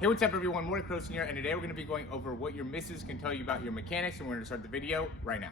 Hey, what's up everyone, Morey Croson here, and today we're going to be going over what your missus can tell you about your mechanics, and we're going to start the video right now.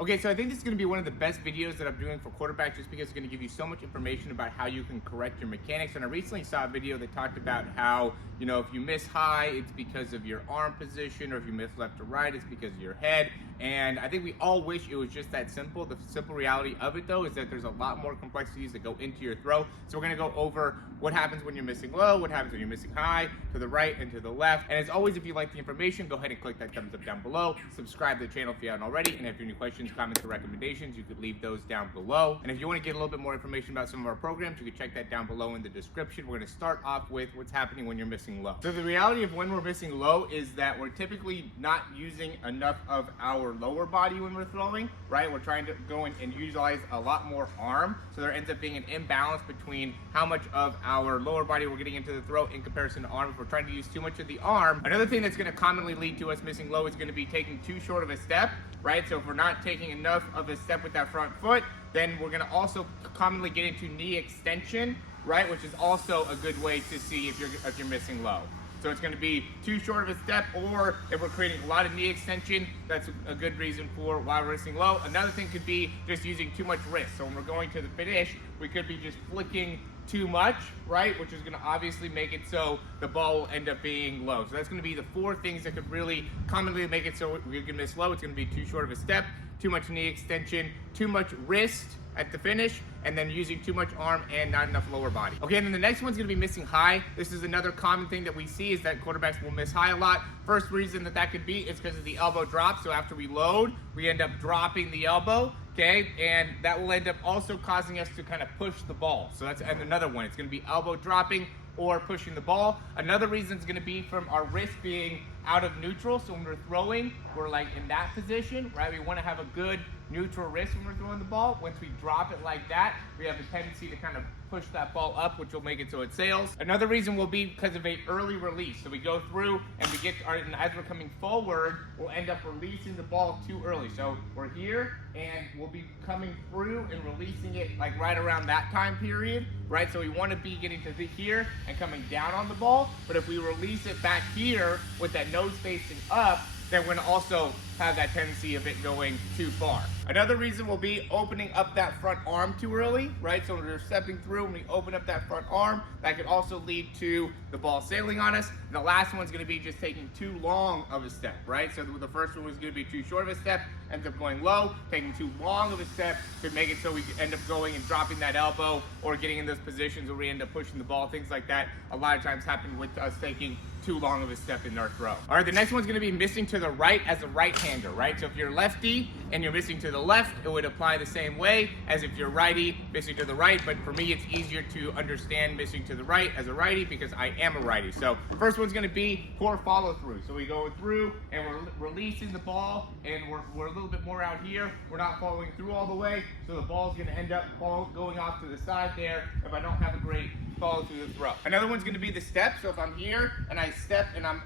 Okay, so I think this is going to be one of the best videos that I'm doing for quarterbacks just because it's going to give you so much information about how you can correct your mechanics. And I recently saw a video that talked about how, if you miss high, it's because of your arm position, or if you miss left or right, it's because of your head. And I think we all wish it was just that simple. The simple reality of it, though, is that there's a lot more complexities that go into your throw. So we're going to go over what happens when you're missing low, what happens when you're missing high, to the right and to the left. And as always, if you like the information, go ahead and click that thumbs up down below. Subscribe to the channel if you haven't already. And if you have any questions, comments, or recommendations, you could leave those down below. And if you want to get a little bit more information about some of our programs, you can check that down below in the description. We're going to start off with what's happening when you're missing low. So the reality of when we're missing low is that we're typically not using enough of our lower body when we're throwing, right? We're trying to go in and utilize a lot more arm. So there ends up being an imbalance between how much of our lower body we're getting into the throw in comparison to arm. If we're trying to use too much of the arm, another thing that's going to commonly lead to us missing low is going to be taking too short of a step, right? So if we're not taking enough of a step with that front foot, then we're going to also commonly get into knee extension, right? Which is also a good way to see if you're missing low. So it's going to be too short of a step, or if we're creating a lot of knee extension, that's a good reason for why we're missing low. Another thing could be just using too much wrist. So when we're going to the finish, we could be just flicking too much, right? Which is going to obviously make it so the ball will end up being low. So that's going to be the four things that could really commonly make it so we can miss low. It's going to be too short of a step, too much knee extension, too much wrist at the finish, and then using too much arm and not enough lower body. Okay, and then the next one's gonna be missing high. This is another common thing that we see, is that quarterbacks will miss high a lot. First reason that could be is because of the elbow drop. So after we load, we end up dropping the elbow, okay? And that will end up also causing us to kind of push the ball. So that's another one. It's gonna be elbow dropping or pushing the ball. Another reason is gonna be from our wrist being out of neutral. So when we're throwing, we're like in that position, right? We wanna have a good neutral wrist when we're throwing the ball. Once we drop it like that, we have a tendency to kind of push that ball up, which will make it so it sails. Another reason will be because of an early release. So we go through and and as we're coming forward, we'll end up releasing the ball too early. So we're here and we'll be coming through and releasing it like right around that time period, right? So we want to be getting to here and coming down on the ball. But if we release it back here with that nose facing up, then we're going to also have that tendency of it going too far. Another reason will be opening up that front arm too early, right? So when we're stepping through and we open up that front arm, that could also lead to the ball sailing on us. And the last one's going to be just taking too long of a step, right? So the first one was going to be too short of a step, ends up going low. Taking too long of a step could make it so we end up going and dropping that elbow, or getting in those positions where we end up pushing the ball. Things like that a lot of times happen with us taking too long of a step in our throw. All right, the next one's going to be missing to the right as a right-hander, right? So if you're lefty and you're missing to the left, it would apply the same way as if you're righty, missing to the right. But for me, it's easier to understand missing to the right as a righty because I am a righty. So first one's going to be poor follow through. So we go through and we're releasing the ball, and we're a little bit more out here. We're not following through all the way, so the ball's going to end up going off to the side there if I don't have a great follow through the throw. Another one's going to be the step. So if I'm here and I step and I'm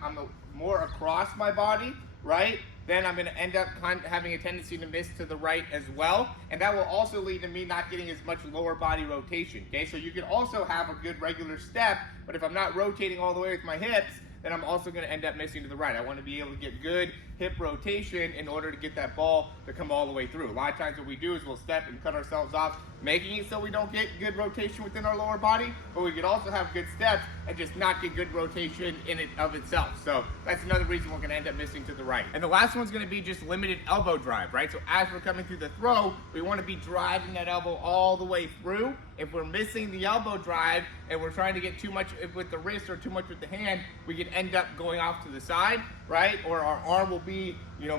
more across my body, right, then I'm going to end up having a tendency to miss to the right as well. And that will also lead to me not getting as much lower body rotation, okay? So you can also have a good regular step, but if I'm not rotating all the way with my hips, then I'm also going to end up missing to the right. I want to be able to get good hip rotation in order to get that ball to come all the way through. A lot of times what we do is we'll step and cut ourselves off, making it so we don't get good rotation within our lower body, but we could also have good steps and just not get good rotation in it of itself. So that's another reason we're going to end up missing to the right. And the last one's going to be just limited elbow drive, right? So as we're coming through the throw, we want to be driving that elbow all the way through. If we're missing the elbow drive and we're trying to get too much with the wrist or too much with the hand, we could end up going off to the side, right? Or our arm will be,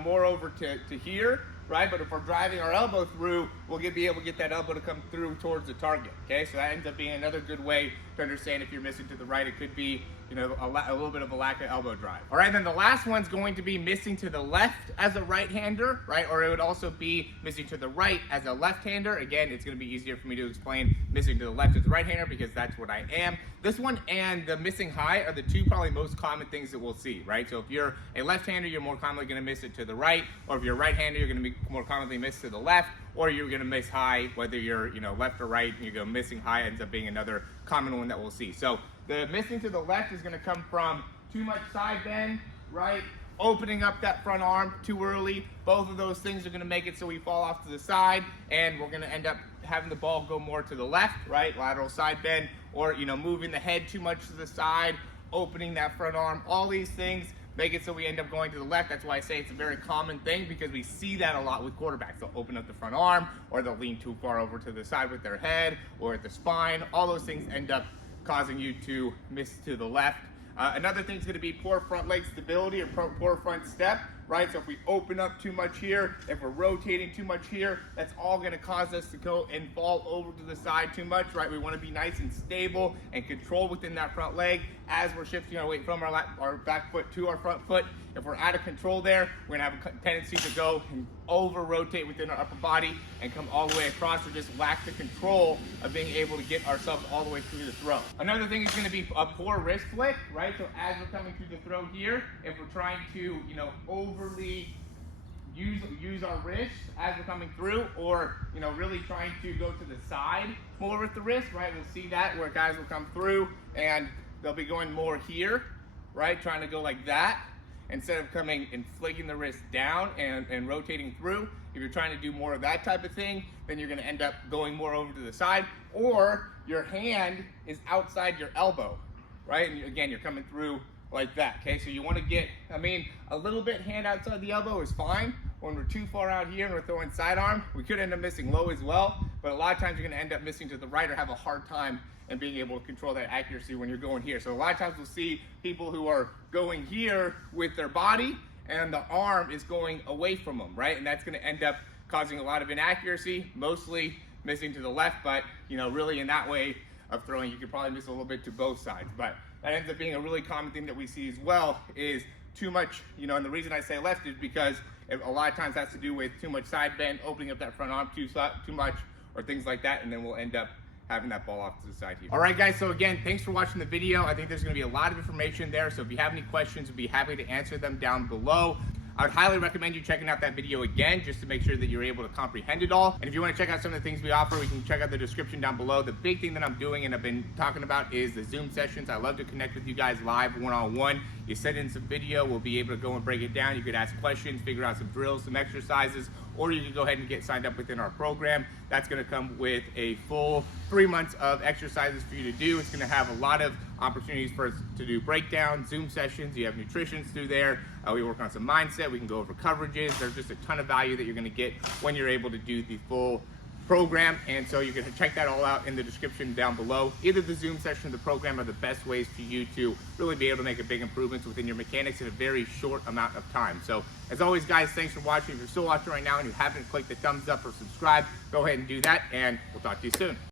more over to here, right? But if we're driving our elbow through, we'll be able to get that elbow to come through towards the target, okay? So that ends up being another good way to understand if you're missing to the right. It could be, a little bit of a lack of elbow drive. All right, then the last one's going to be missing to the left as a right-hander, right? Or it would also be missing to the right as a left-hander. Again, it's going to be easier for me to explain missing to the left as a right-hander because that's what I am. This one and the missing high are the two probably most common things that we'll see, right? So if you're a left-hander, you're more commonly going to miss it to the right, or if you're a right-hander, you're going to be more commonly miss to the left. or you're gonna miss high, whether you're left or right, and you go missing high ends up being another common one that we'll see. So the missing to the left is gonna come from too much side bend, right? Opening up that front arm too early. Both of those things are gonna make it so we fall off to the side, and we're gonna end up having the ball go more to the left, right? Lateral side bend, or moving the head too much to the side, opening that front arm. All these things make it so we end up going to the left. That's why I say it's a very common thing, because we see that a lot with quarterbacks. They'll open up the front arm, or they'll lean too far over to the side with their head, or at the spine. All those things end up causing you to miss to the left. Another thing is going to be poor front leg stability, or poor front step, right? So if we open up too much here, if we're rotating too much here, that's all going to cause us to go and fall over to the side too much, right? We want to be nice and stable and controlled within that front leg as we're shifting our weight from our back foot to our front foot. If we're out of control there, we're going to have a tendency to go and over rotate within our upper body and come all the way across, or just lack the control of being able to get ourselves all the way through the throw. Another thing is going to be a poor wrist flick, right? So as we're coming through the throw here, if we're trying to, overly use our wrist as we're coming through, or really trying to go to the side more with the wrist, right? We'll see that where guys will come through and they'll be going more here, right? Trying to go like that, instead of coming and flicking the wrist down and rotating through. If you're trying to do more of that type of thing, then you're gonna end up going more over to the side, or your hand is outside your elbow, right? And again, you're coming through like that, okay? So you wanna get, a little bit hand outside the elbow is fine. When we're too far out here and we're throwing sidearm, we could end up missing low as well, but a lot of times you're gonna end up missing to the right, or have a hard time and being able to control that accuracy when you're going here. So a lot of times we'll see people who are going here with their body and the arm is going away from them, right? And that's gonna end up causing a lot of inaccuracy, mostly missing to the left, but really in that way of throwing, you could probably miss a little bit to both sides. But that ends up being a really common thing that we see as well, is too much, and the reason I say left is because a lot of times has to do with too much side bend, opening up that front arm too much, or things like that, and then we'll end up having that ball off to the side here. All right, guys, so again, thanks for watching the video. I think there's gonna be a lot of information there, so if you have any questions, we'd be happy to answer them down below. I would highly recommend you checking out that video again, just to make sure that you're able to comprehend it all. And if you want to check out some of the things we offer, we can check out the description down below. The big thing that I'm doing and I've been talking about is the Zoom sessions. I love to connect with you guys live, one-on-one. You send in some video, we'll be able to go and break it down. You could ask questions, figure out some drills, some exercises, or you can go ahead and get signed up within our program. That's gonna come with a full 3 months of exercises for you to do. It's gonna have a lot of opportunities for us to do breakdowns, Zoom sessions. You have nutrition through there. We work on some mindset. We can go over coverages. There's just a ton of value that you're gonna get when you're able to do the full program, and so you can check that all out in the description down below. Either the Zoom session or the program are the best ways for you to really be able to make a big improvements within your mechanics in a very short amount of time. So as always, guys, thanks for watching. If you're still watching right now and you haven't clicked the thumbs up or subscribe, go ahead and do that, and we'll talk to you soon.